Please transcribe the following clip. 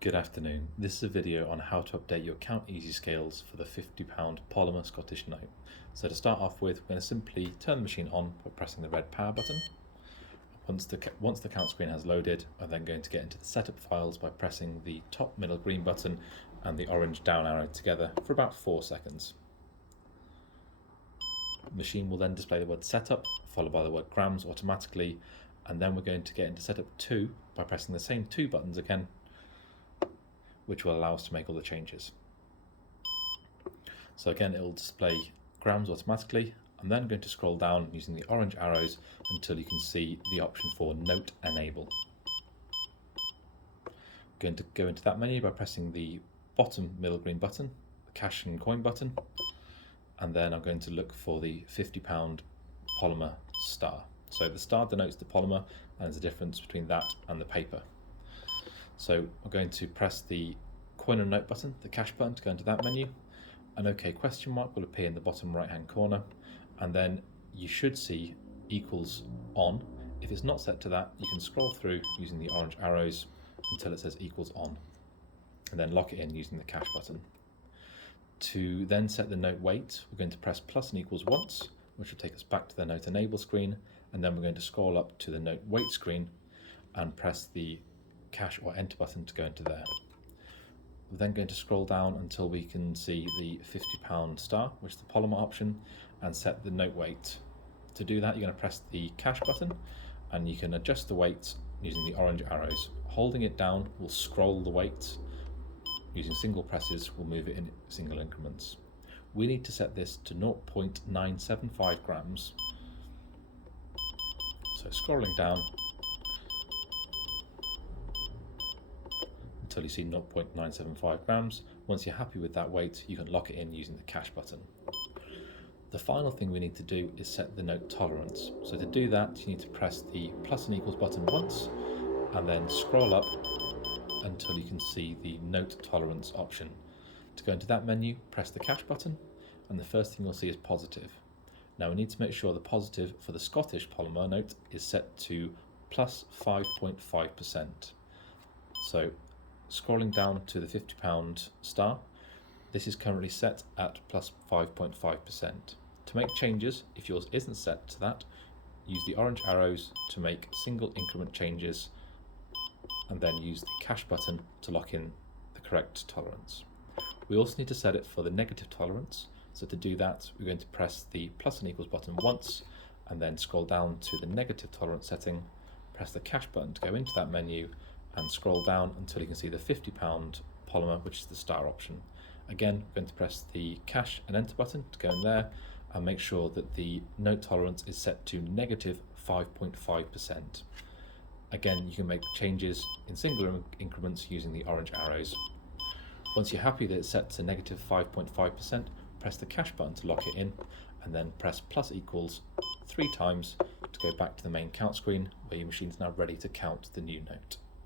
Good afternoon. This is a video on how to update your CountEasy scales for the £50 Polymer Scottish note. So to start off with, we're going to simply turn the machine on by pressing the red power button. Once the count screen has loaded, I'm then going to get into the setup files by pressing the top middle green button and the orange down arrow together for about 4 seconds. The machine will then display the word setup, followed by the word grams automatically, and then we're going to get into setup 2 by pressing the same 2 buttons again, which will allow us to make all the changes. So again, it will display grams automatically. I'm then going to scroll down using the orange arrows until you can see the option for Note Enable. I'm going to go into that menu by pressing the bottom middle green button, the cash and coin button, and then I'm going to look for the £50 Polymer star. So the star denotes the polymer, and there's a difference between that and the paper. So I'm going to press the coin and note button, the cash button, to go into that menu. An OK question mark will appear in the bottom right hand corner, and then you should see equals on. If it's not set to that, you can scroll through using the orange arrows until it says equals on, and then lock it in using the cash button. To then set the note weight, we're going to press plus and equals once, which will take us back to the note enable screen, and then we're going to scroll up to the note weight screen and press the cash or enter button to go into there. We're then going to scroll down until we can see the £50 star, which is the polymer option, and set the note weight. To do that, you're going to press the cash button, and you can adjust the weight using the orange arrows. Holding it down will scroll the weight. Using single presses will move it in single increments. We need to set this to 0.975 grams. So scrolling down until you see 0.975 grams. Once you're happy with that weight, you can lock it in using the cash button. The final thing we need to do is set the note tolerance. So to do that, you need to press the plus and equals button once, and then scroll up until you can see the note tolerance option. To go into that menu, press the cash button, and the first thing you'll see is positive. Now we need to make sure the positive for the Scottish polymer note is set to plus 5.5%. So scrolling down to the £50 star, this is currently set at plus 5.5%. To make changes, if yours isn't set to that, use the orange arrows to make single increment changes, and then use the cash button to lock in the correct tolerance. We also need to set it for the negative tolerance. So to do that, we're going to press the plus and equals button once, and then scroll down to the negative tolerance setting, press the cash button to go into that menu, and scroll down until you can see the £50 polymer, which is the star option. Again, we're going to press the cash and enter button to go in there, and make sure that the note tolerance is set to negative 5.5%. Again, you can make changes in single increments using the orange arrows. Once you're happy that it's set to negative 5.5%, press the cash button to lock it in, and then press plus equals 3 times to go back to the main count screen, where your machine is now ready to count the new note.